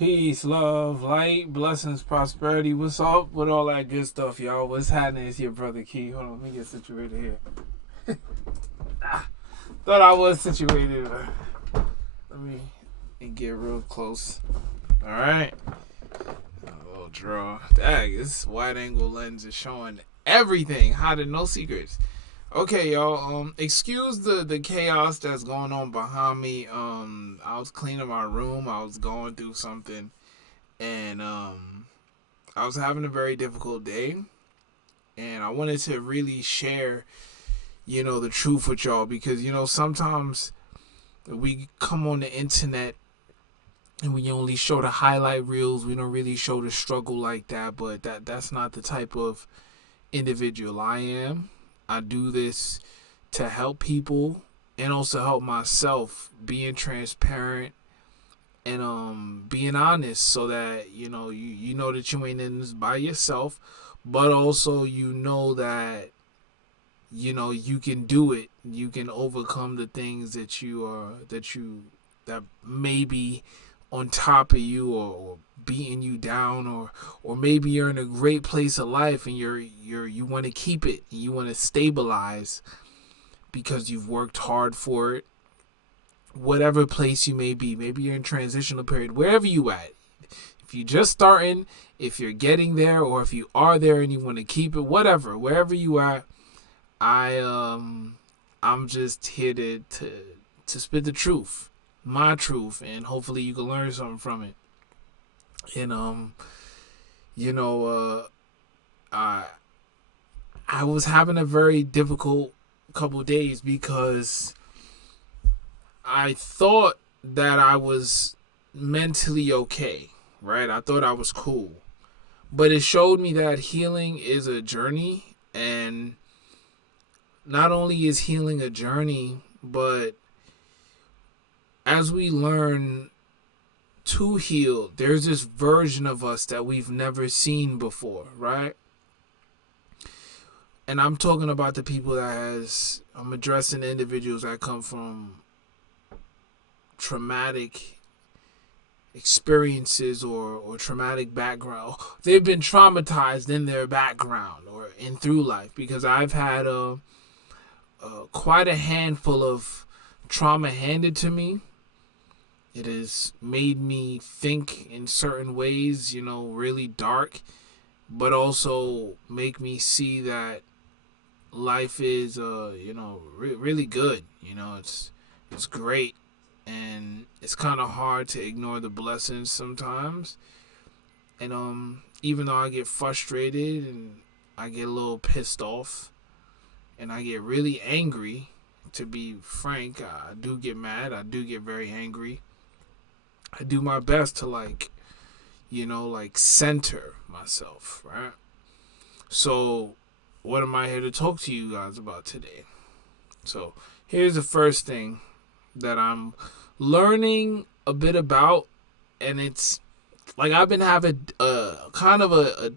Peace, love, light, blessings, prosperity. What's up with all that good stuff, y'all? What's happening? It's your brother Key. Hold on, let me get situated here. Thought I was situated. Let me get real close. All right. A little draw. Dang, this wide angle lens is showing everything. Hiding no secrets. Okay, y'all. Excuse the chaos that's going on behind me. I was cleaning my room. I was going through something, and I was having a very difficult day, and I wanted to really share, the truth with y'all because sometimes we come on the internet and we only show the highlight reels. We don't really show the struggle like that, but that's not the type of individual I am. I do this to help people and also help myself, being transparent and being honest, so that you know that you ain't in this by yourself, but also you know that you can do it. You can overcome the things that that may be on top of you, or beating you down, or maybe you're in a great place of life and you want to keep it, you want to stabilize because you've worked hard for it. Whatever place you may be, maybe you're in transitional period, wherever you at. If you're just starting, if you're getting there, or if you are there and you want to keep it, whatever, wherever you are, I'm just here to spit the truth, my truth, and hopefully you can learn something from it. And you know, I I was having a very difficult couple days because I thought that I was mentally okay, right? I thought I was cool. But it showed me that healing is a journey, and not only is healing a journey, but as we learn to heal, there's this version of us that we've never seen before, right? And I'm talking about the people I'm addressing individuals that come from traumatic experiences, or traumatic background. They've been traumatized in their background or in through life, because I've had quite a handful of trauma handed to me. It has made me think in certain ways, really dark, but also make me see that life is, really good. It's great, and it's kind of hard to ignore the blessings sometimes. And even though I get frustrated and I get a little pissed off and I get really angry, to be frank, I do get mad. I do get very angry. I do my best to center myself, right? So, what am I here to talk to you guys about today? So, here's the first thing that I'm learning a bit about, and it's like I've been having kind of a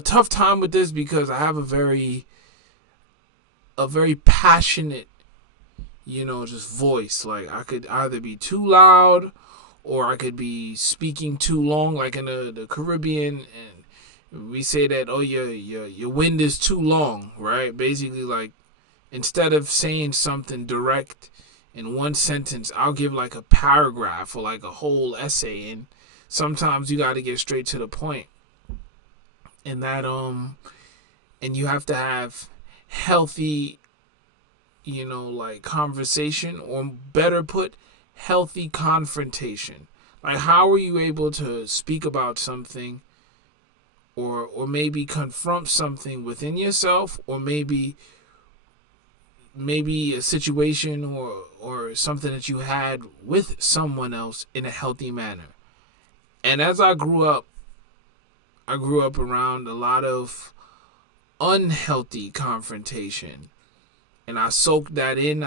tough time with this because I have a very passionate, just voice. Like, I could either be too loud or I could be speaking too long, like in the Caribbean, and we say that, oh, your wind is too long, right? Basically, like, instead of saying something direct in one sentence, I'll give like a paragraph or like a whole essay, and sometimes you got to get straight to the point. And and you have to have healthy, conversation, or better put, healthy confrontation. Like, how are you able to speak about something, or maybe confront something within yourself, or maybe a situation, or something that you had with someone else, in a healthy manner. And as I grew up around a lot of unhealthy confrontation, and I soaked that in.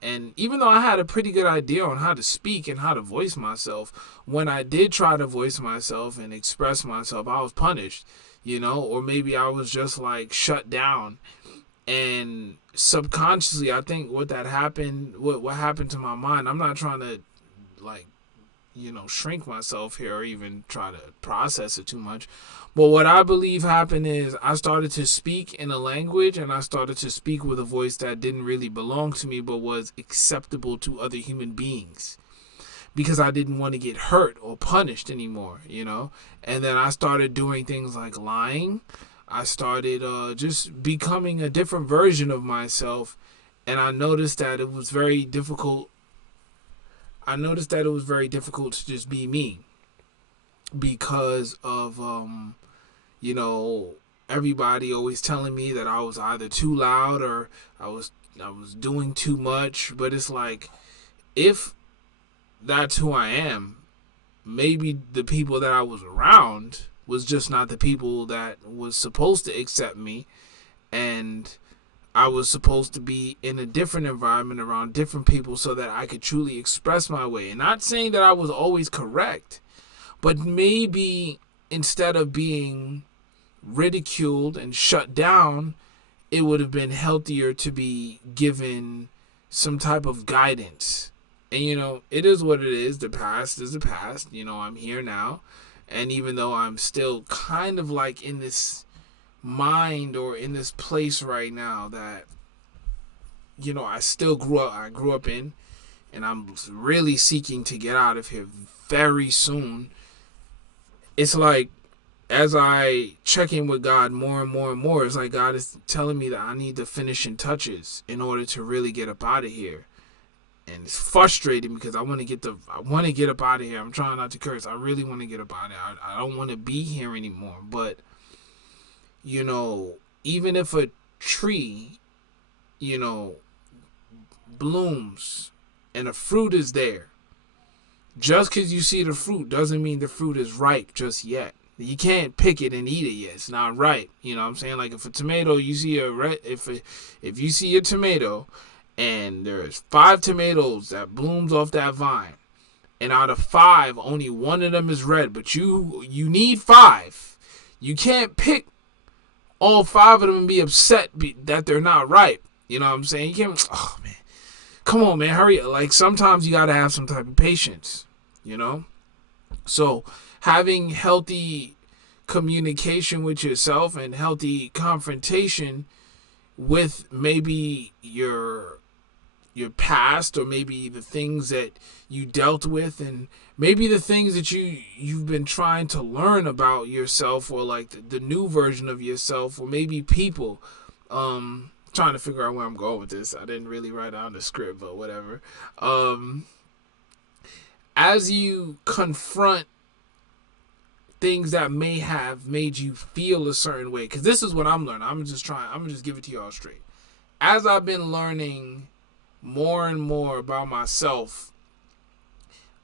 And even though I had a pretty good idea on how to speak and how to voice myself, when I did try to voice myself and express myself, I was punished, or maybe I was just like shut down. And subconsciously, I think what happened to my mind, I'm not trying to like shrink myself here or even try to process it too much. But what I believe happened is I started to speak in a language, and I started to speak with a voice that didn't really belong to me but was acceptable to other human beings, because I didn't want to get hurt or punished anymore. And then I started doing things like lying. I started just becoming a different version of myself, and I noticed that it was very difficult. To just be me, because of you know everybody always telling me that I was either too loud or I was doing too much. But it's like, if that's who I am, maybe the people that I was around was just not the people that was supposed to accept me, and I was supposed to be in a different environment around different people so that I could truly express my way. And not saying that I was always correct, but maybe instead of being ridiculed and shut down, it would have been healthier to be given some type of guidance. And it is what it is. The past is the past. I'm here now. And even though I'm still kind of like in this mind or in this place right now that I grew up in, and I'm really seeking to get out of here very soon. It's like, as I check in with God more and more and more, it's like God is telling me that I need the finishing touches in order to really get up out of here. And it's frustrating because I want to get up out of here. I'm trying not to curse. I really want to get up out of here. I don't want to be here anymore. But even if a tree, blooms and a fruit is there, just because you see the fruit doesn't mean the fruit is ripe just yet. You can't pick it and eat it yet. It's not ripe. You know what I'm saying? Like, if a tomato, you see if you see a tomato and there's 5 tomatoes that blooms off that vine, and out of 5, only one of them is red, but you need 5. You can't pick all 5 of them and be upset that they're not ripe. You know what I'm saying? You can't. Oh man, come on, man, hurry up. Like, sometimes you gotta have some type of patience. So having healthy communication with yourself and healthy confrontation with maybe your past, or maybe the things that you dealt with, and maybe the things that you've been trying to learn about yourself, or like the new version of yourself, or maybe people. Trying to figure out where I'm going with this. I didn't really write down the script, but whatever. As you confront things that may have made you feel a certain way, because this is what I'm learning. I'm gonna just give it to y'all straight. As I've been learning more and more about myself,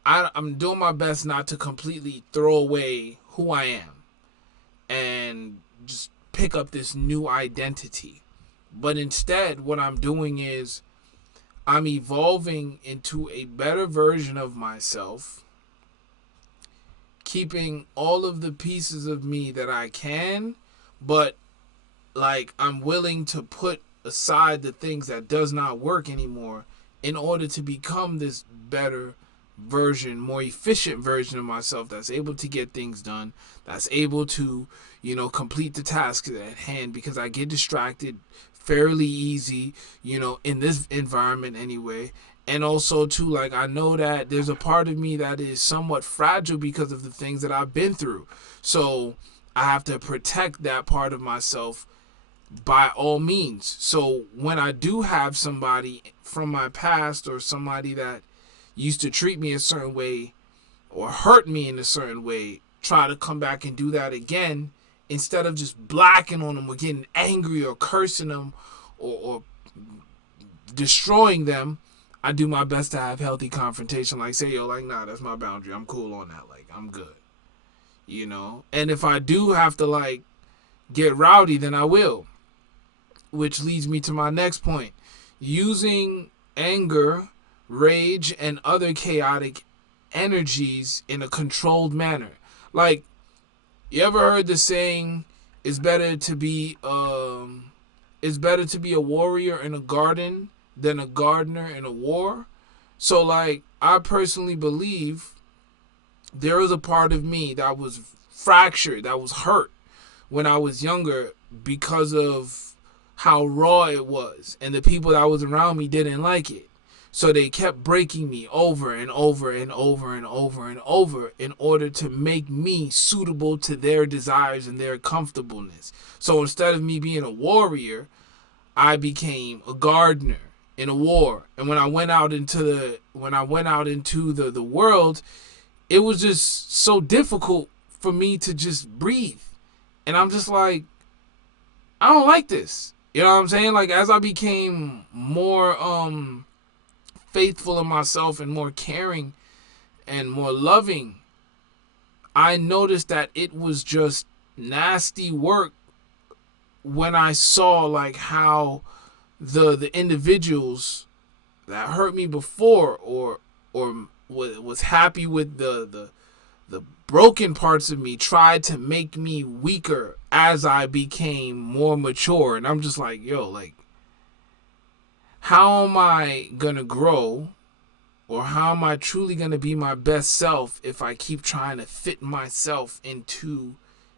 I'm doing my best not to completely throw away who I am and just pick up this new identity. But instead, what I'm doing is I'm evolving into a better version of myself, keeping all of the pieces of me that I can, but like, I'm willing to put aside the things that does not work anymore in order to become this better version, more efficient version of myself that's able to get things done, that's able to, complete the tasks at hand, because I get distracted fairly easy, in this environment anyway. And also too, like, I know that there's a part of me that is somewhat fragile because of the things that I've been through. So I have to protect that part of myself by all means. So when I do have somebody from my past, or somebody that used to treat me a certain way or hurt me in a certain way, try to come back and do that again, instead of just blacking on them or getting angry or cursing them or destroying them, I do my best to have healthy confrontation. Like, say, yo, like, nah, that's my boundary. I'm cool on that. Like, I'm good. And if I do have to, like, get rowdy, then I will. Which leads me to my next point. Using anger, rage, and other chaotic energies in a controlled manner. Like, you ever heard the saying, it's better to be a warrior in a garden than a gardener in a war? So, like, I personally believe there was a part of me that was fractured, that was hurt when I was younger because of how raw it was, and the people that was around me didn't like it. So they kept breaking me over and over and over and over and over in order to make me suitable to their desires and their comfortableness. So instead of me being a warrior, I became a gardener in a war. And when I went out into the world, it was just so difficult for me to just breathe. And I'm just like, I don't like this. You know what I'm saying? Like, as I became more faithful in myself and more caring and more loving, I noticed that it was just nasty work when I saw like how the individuals that hurt me before or was happy with the broken parts of me tried to make me weaker as I became more mature. And I'm just like, yo, like, how am I gonna grow, or how am I truly gonna be my best self if I keep trying to fit myself into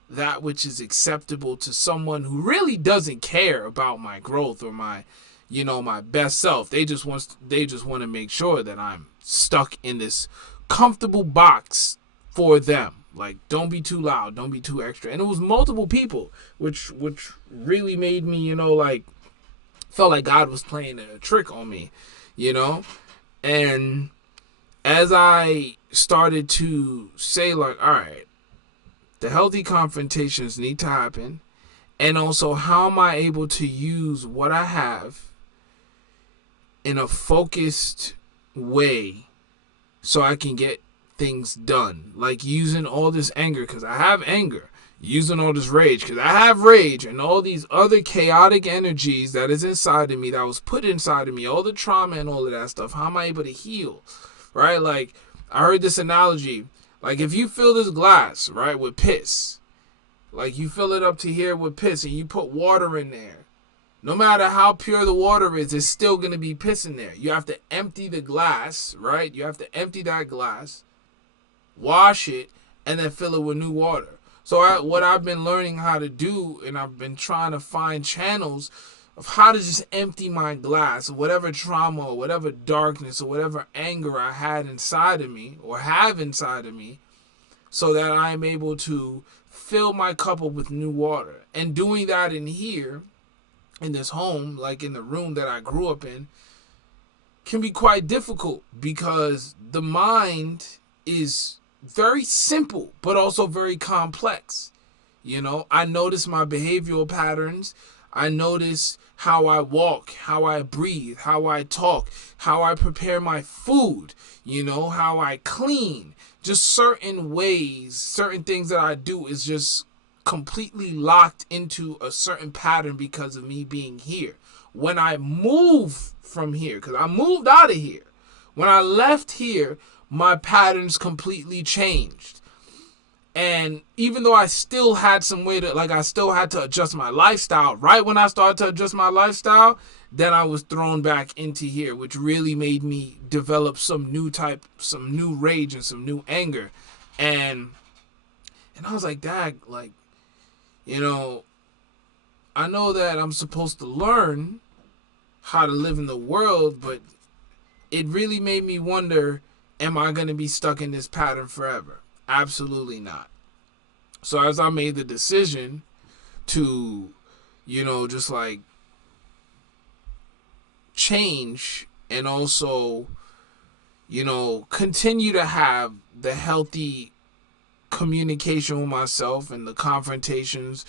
that which is acceptable to someone who really doesn't care about my growth or my, my best self? They just want to make sure that I'm stuck in this comfortable box for them. Like, don't be too loud, don't be too extra. And it was multiple people, which really made me, like, felt like God was playing a trick on me, And as I started to say, like, all right, the healthy confrontations need to happen. And also, how am I able to use what I have in a focused way so I can get things done? Like using all this anger, because I have anger. Using all this rage, because I have rage, and all these other chaotic energies that is inside of me, that was put inside of me, all the trauma and all of that stuff. How am I able to heal? Right? Like, I heard this analogy. Like, if you fill this glass, right, with piss, like you fill it up to here with piss and you put water in there, no matter how pure the water is, there's still going to be piss in there. You have to empty the glass, right? You have to empty that glass, wash it, and then fill it with new water. So what I've been learning how to do, and I've been trying to find channels of how to just empty my glass of whatever trauma or whatever darkness or whatever anger I had inside of me or have inside of me, so that I'm able to fill my cup up with new water. And doing that in here, in this home, like in the room that I grew up in, can be quite difficult because the mind is very simple, but also very complex. I notice my behavioral patterns. I notice how I walk, how I breathe, how I talk, how I prepare my food, how I clean. Just certain ways, certain things that I do is just completely locked into a certain pattern because of me being here. When I move from here, because I moved out of here, when I left here, my patterns completely changed. And even though I still had some way to, like, I still had to adjust my lifestyle, right when I started to adjust my lifestyle, then I was thrown back into here, which really made me develop some new rage and some new anger. And I was like, Dad, like, I know that I'm supposed to learn how to live in the world, but it really made me wonder, am I going to be stuck in this pattern forever? Absolutely not. So as I made the decision to, just like change and also, continue to have the healthy communication with myself and the confrontations,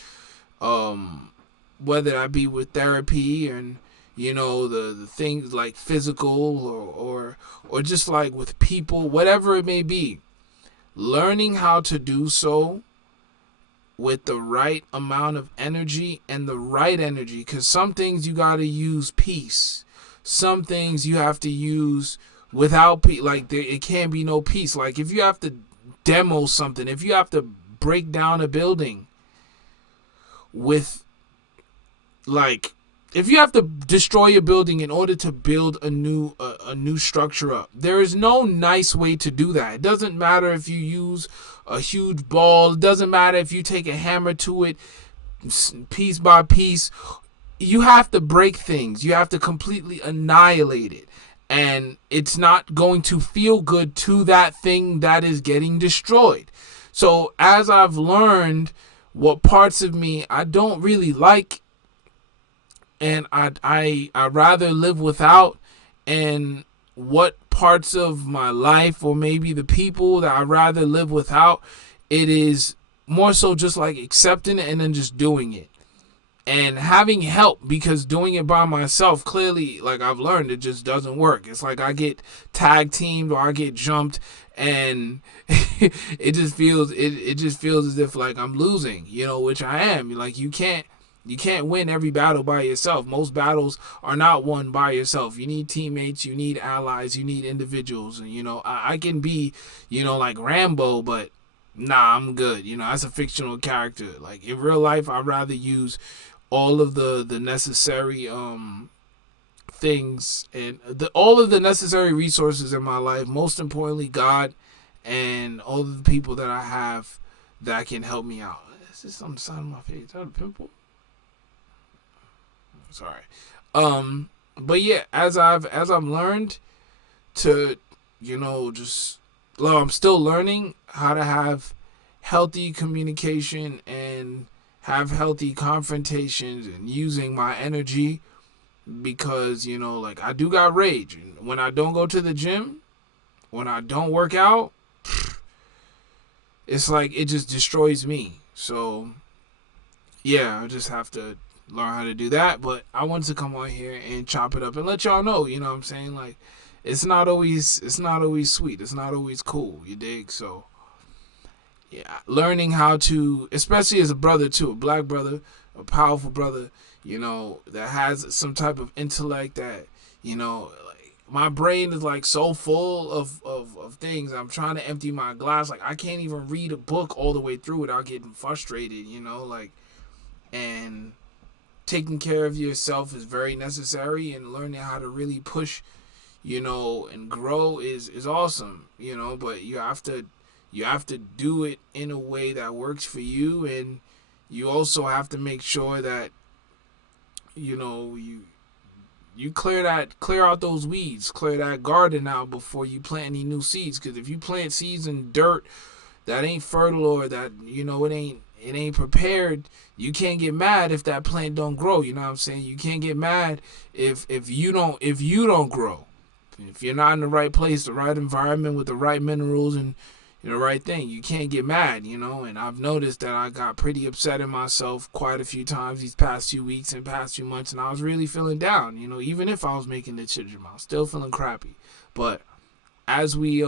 whether that be with therapy and, the things like physical or just like with people, whatever it may be, learning how to do so with the right amount of energy and the right energy. Because some things you got to use peace. Some things you have to use without peace. Like, it can't be no peace. Like, if you have to demo something, if you have to break down a building with, like, if you have to destroy a building in order to build a new structure up, there is no nice way to do that. It doesn't matter if you use a huge ball. It doesn't matter if you take a hammer to it piece by piece. You have to break things. You have to completely annihilate it. And it's not going to feel good to that thing that is getting destroyed. So as I've learned what parts of me I don't really like, and I rather live without, and what parts of my life or maybe the people that I rather live without, it is more so just like accepting it and then just doing it and having help, because doing it by myself, clearly, like I've learned, it just doesn't work. It's like I get tag teamed or I get jumped, and it just feels as if like I'm losing, which I am. Like you can't win every battle by yourself. Most battles are not won by yourself. You need teammates, you need allies, you need individuals. And I can be, like Rambo, but nah, I'm good. That's a fictional character. Like in real life, I'd rather use all of the necessary things and all of the necessary resources in my life. Most importantly, God and all of the people that I have that can help me out. Is this on the side of my face? Is that a pimple? Sorry. But yeah, as I've learned to, I'm still learning how to have healthy communication and have healthy confrontations and using my energy, because like I do got rage. And when I don't go to the gym, when I don't work out, it's like it just destroys me. So yeah, I just have to learn how to do that. But I wanted to come on here and chop it up and let y'all know, what I'm saying? Like it's not always sweet. It's not always cool, you dig? So yeah, learning how to, especially as a brother too, a black brother, a powerful brother, that has some type of intellect that, like my brain is like so full of things. I'm trying to empty my glass. Like I can't even read a book all the way through without getting frustrated, like, and taking care of yourself is very necessary, and learning how to really push, and grow is awesome, but you have to do it in a way that works for you, and you also have to make sure that you clear out those weeds, clear that garden out before you plant any new seeds. Because if you plant seeds in dirt that ain't fertile, or that it ain't prepared, you can't get mad if that plant don't grow. You know what I'm saying? You can't get mad if you don't grow. If you're not in the right place, the right environment with the right minerals and the right thing, you can't get mad, and I've noticed that I got pretty upset in myself quite a few times these past few weeks and past few months, and I was really feeling down, even if I was making the children, I was still feeling crappy. But as we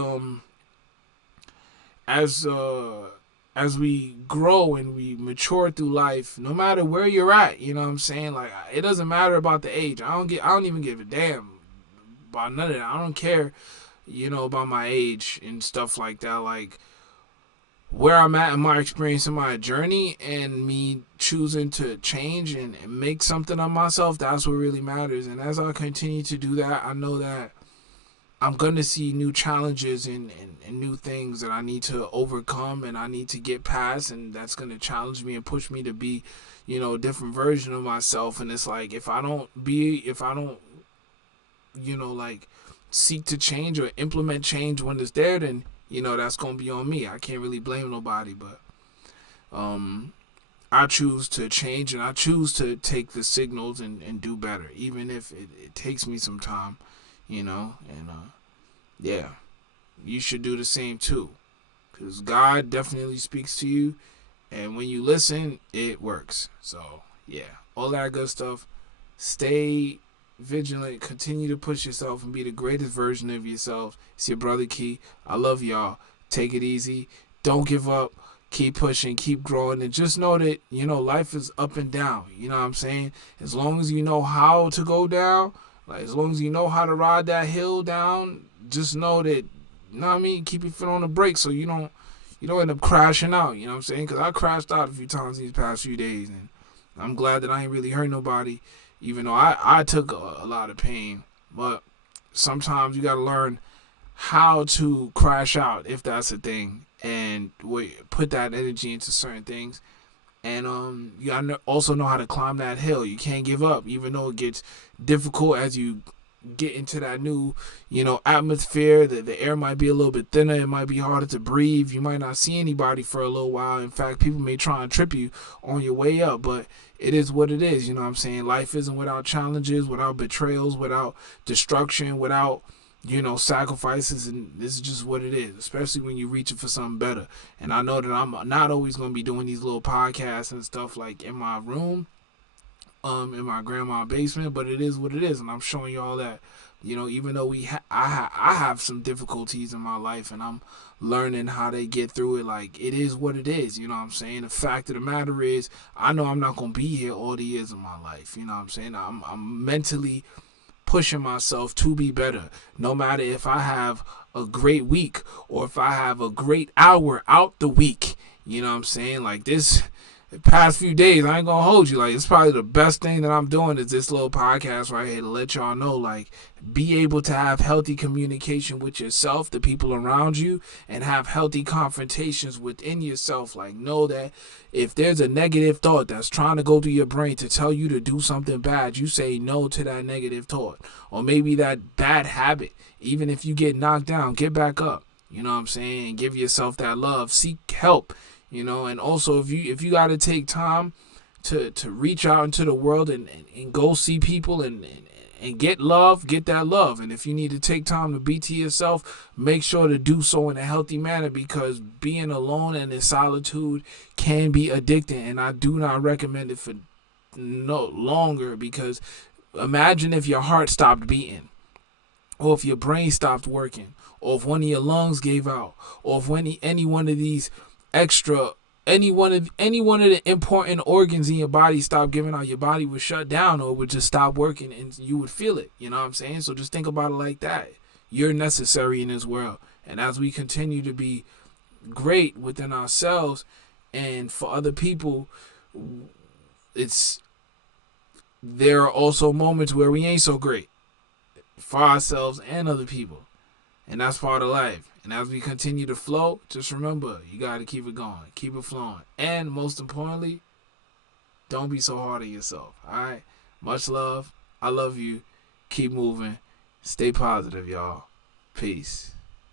as we grow and we mature through life, no matter where you're at, what I'm saying? Like it doesn't matter about the age. I don't even give a damn about none of that. I don't care, about my age and stuff like that. Like where I'm at in my experience in my journey, and me choosing to change and make something of myself, that's what really matters. And as I continue to do that, I know that I'm going to see new challenges and new things that I need to overcome and I need to get past, and that's going to challenge me and push me to be, a different version of myself. And it's like if I don't like seek to change or implement change when it's there, then that's gonna be on me. I can't really blame nobody, but I choose to change, and I choose to take the signals and do better, even if it takes me some time, and yeah, you should do the same too, because God definitely speaks to you, and when you listen, it works. So yeah, all that good stuff. Stay vigilant, continue to push yourself and be the greatest version of yourself. It's your brother Key. I love y'all. Take it easy. Don't give up. Keep pushing, keep growing, and just know that, life is up and down. You know what I'm saying? As long as you know how to go down, like as long as you know how to ride that hill down, just know that, keep your foot on the brake so you don't end up crashing out. You know what I'm saying? Because I crashed out a few times these past few days, and I'm glad that I ain't really hurt nobody. Even though I took a lot of pain, but sometimes you got to learn how to crash out if that's a thing, and put that energy into certain things. And you gotta also know how to climb that hill. You can't give up, even though it gets difficult as you get into that new, atmosphere. The air might be a little bit thinner. It might be harder to breathe. You might not see anybody for a little while. In fact, people may try and trip you on your way up, but it is what it is. You know what I'm saying? Life isn't without challenges, without betrayals, without destruction, without sacrifices, and this is just what it is, especially when you're reaching for something better. And I know that I'm not always going to be doing these little podcasts and stuff like in my room, in my grandma's basement, but it is what it is, and I'm showing y'all that, even though I have some difficulties in my life, and I'm learning how to get through it. Like, it is what it is. You know what I'm saying? The fact of the matter is, I know I'm not gonna be here all the years of my life. You know what I'm saying? I'm mentally pushing myself to be better, no matter if I have a great week or if I have a great hour out the week. You know what I'm saying? Like, this the past few days, I ain't gonna hold you. Like, it's probably the best thing that I'm doing is this little podcast right here to let y'all know, like, be able to have healthy communication with yourself, the people around you, and have healthy confrontations within yourself. Like, know that if there's a negative thought that's trying to go through your brain to tell you to do something bad, you say no to that negative thought. Or maybe that bad habit. Even if you get knocked down, get back up. You know what I'm saying? Give yourself that love. Seek help. And also if you got to take time to reach out into the world and go see people and get love, get that love. And if you need to take time to be to yourself, make sure to do so in a healthy manner, because being alone and in solitude can be addicting, and I do not recommend it for no longer. Because imagine if your heart stopped beating, or if your brain stopped working, or if one of your lungs gave out, or if any one of these extra any one of the important organs in your body stopped giving out. Your body would shut down, or would just stop working, and you would feel it. You know what I'm saying? So just think about it like that. You're necessary in this world, and as we continue to be great within ourselves and for other people, there are also moments where we ain't so great for ourselves and other people. And that's part of life. And as we continue to flow, just remember, you got to keep it going. Keep it flowing. And most importantly, don't be so hard on yourself. All right? Much love. I love you. Keep moving. Stay positive, y'all. Peace.